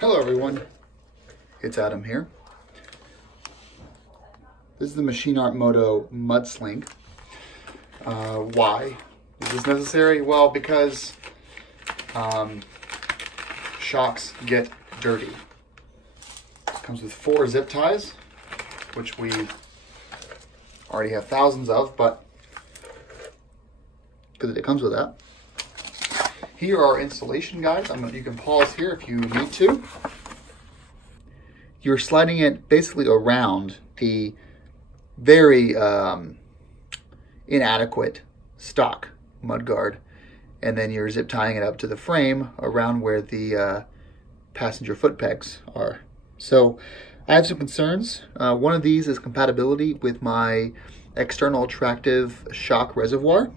Hello everyone, it's Adam here. This is the Machineart Moto MudSling. Why is this necessary? Well, because shocks get dirty. It comes with 4 zip ties, which we already have thousands of, but good that it comes with that. Here are our installation guides. You can pause here if you need to. You're sliding it basically around the very inadequate stock mudguard, and then you're zip tying it up to the frame around where the passenger foot pegs are. So I have some concerns. One of these is compatibility with my external attractive shock reservoir.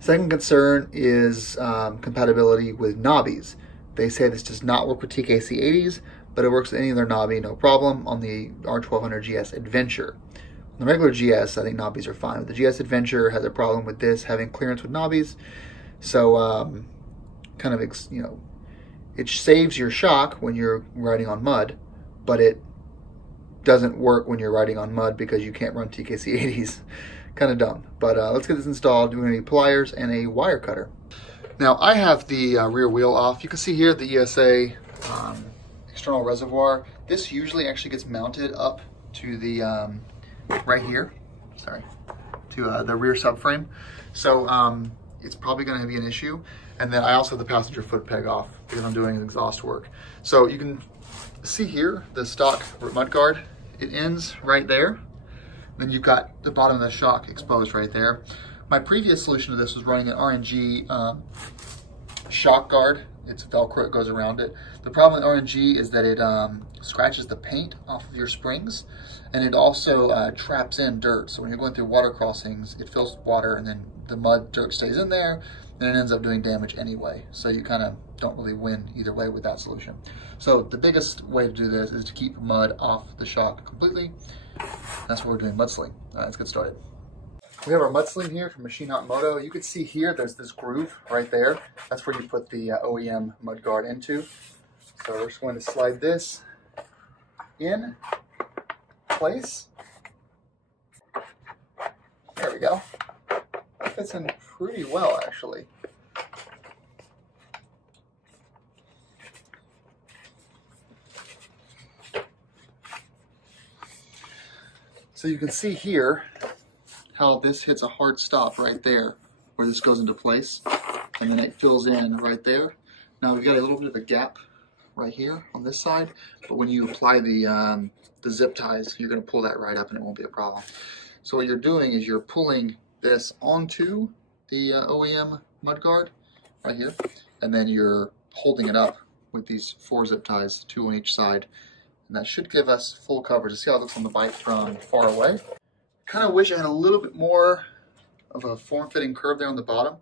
Second concern is compatibility with knobbies. They say this does not work with TKC 80s, but it works with any other knobby, no problem, on the R1200GS Adventure. On the regular GS, I think knobbies are fine. But the GS Adventure has a problem with this having clearance with knobbies. So, it saves your shock when you're riding on mud, but it doesn't work when you're riding on mud because you can't run TKC 80s. Kind of dumb, but let's get this installed. We're going to need pliers and a wire cutter. Now I have the rear wheel off. You can see here the ESA external reservoir. This usually actually gets mounted up to the right here. Sorry, to the rear subframe. So it's probably going to be an issue. And then I also have the passenger foot peg off because I'm doing exhaust work. So you can see here the stock mudguard. It ends right there. Then you've got the bottom of the shock exposed right there. My previous solution to this was running an RNG shock guard. It's Velcro, it goes around it. The problem with RNG is that it scratches the paint off of your springs, and it also traps in dirt. So when you're going through water crossings, it fills with water, and then the mud dirt stays in there, and it ends up doing damage anyway. So you kind of don't really win either way with that solution. So the biggest way to do this is to keep mud off the shock completely. That's what we're doing, MudSling. All right, let's get started. We have our MudSling here from Machineart Moto. You can see here, there's this groove right there. That's where you put the OEM mudguard into. So we're just going to slide this in place. There we go. That fits in pretty well, actually. So you can see here how this hits a hard stop right there where this goes into place, and then it fills in right there. Now we've got a little bit of a gap right here on this side, but when you apply the zip ties, you're going to pull that right up and it won't be a problem. So what you're doing is you're pulling this onto the OEM mudguard right here, and then you're holding it up with these 4 zip ties, 2 on each side. And that should give us full coverage. See how it looks on the bike from far away. Kind of wish I had a little bit more of a form-fitting curve there on the bottom.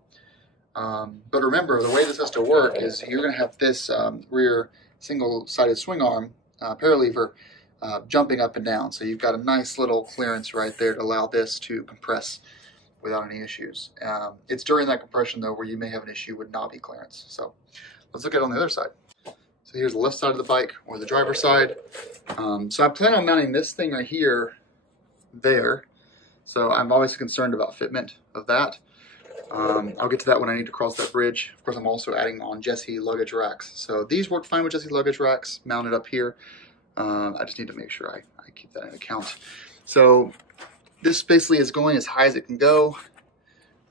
But remember, the way this has to work is you're going to have this rear single-sided swing arm paralever jumping up and down. So you've got a nice little clearance right there to allow this to compress without any issues. It's during that compression, though, where you may have an issue with knobby clearance. So let's look at it on the other side. So here's the left side of the bike, or the driver's side. So I plan on mounting this thing right here, there. So I'm always concerned about fitment of that. I'll get to that when I need to cross that bridge. Of course, I'm also adding on Jessie luggage racks. So these work fine with Jessie luggage racks mounted up here. I just need to make sure I keep that in account. So this basically is going as high as it can go.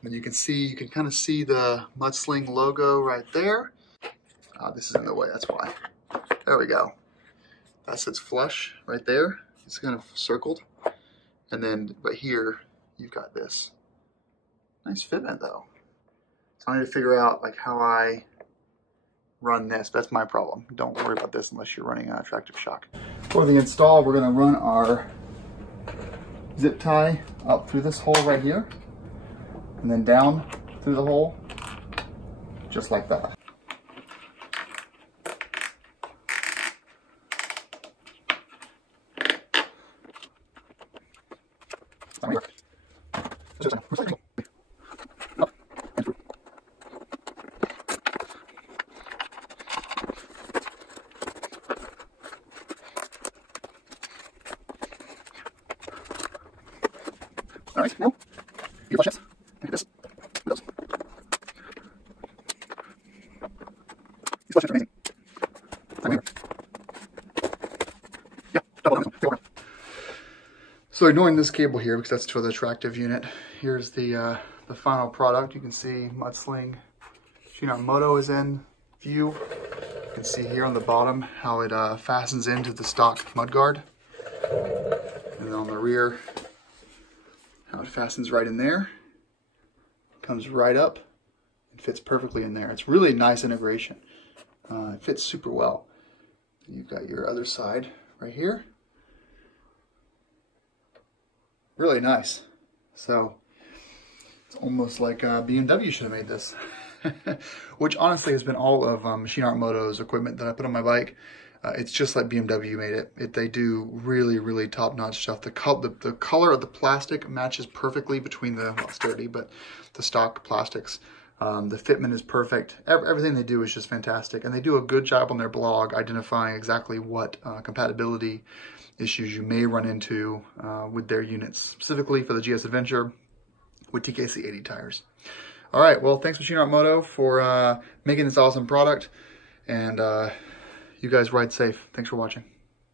And you can kind of see the MudSling logo right there. This is in the way, that's why. There we go. That sits flush right there. It's kind of circled. And then right here, you've got this. Nice fitment though. So I need to figure out like how I run this. That's my problem. Don't worry about this unless you're running an attractive shock. For the install, we're gonna run our zip tie up through this hole right here, and then down through the hole, just like that. All right, well, your flash chance. Look at this. Look at those. These flash chance are amazing. I'm here. Yeah, double on this one. Go around. So ignoring this cable here because that's for the tractive unit, here's the final product. You can see MudSling Machineart Moto is in view. You can see here on the bottom how it fastens into the stock mudguard. And then on the rear, how it fastens right in there. Comes right up and fits perfectly in there. It's really a nice integration. It fits super well. You've got your other side right here. Really nice. So it's almost like BMW should have made this. Which honestly has been all of Machineart Moto's equipment that I put on my bike. It's just like BMW made it. They do really, really top-notch stuff. The color of the plastic matches perfectly between the, well, it's dirty, but the stock plastics. The fitment is perfect. Everything they do is just fantastic. And they do a good job on their blog identifying exactly what compatibility issues you may run into with their units, specifically for the GS Adventure with TKC 80 tires. All right, well, thanks Machineart Moto for making this awesome product, and you guys ride safe. Thanks for watching.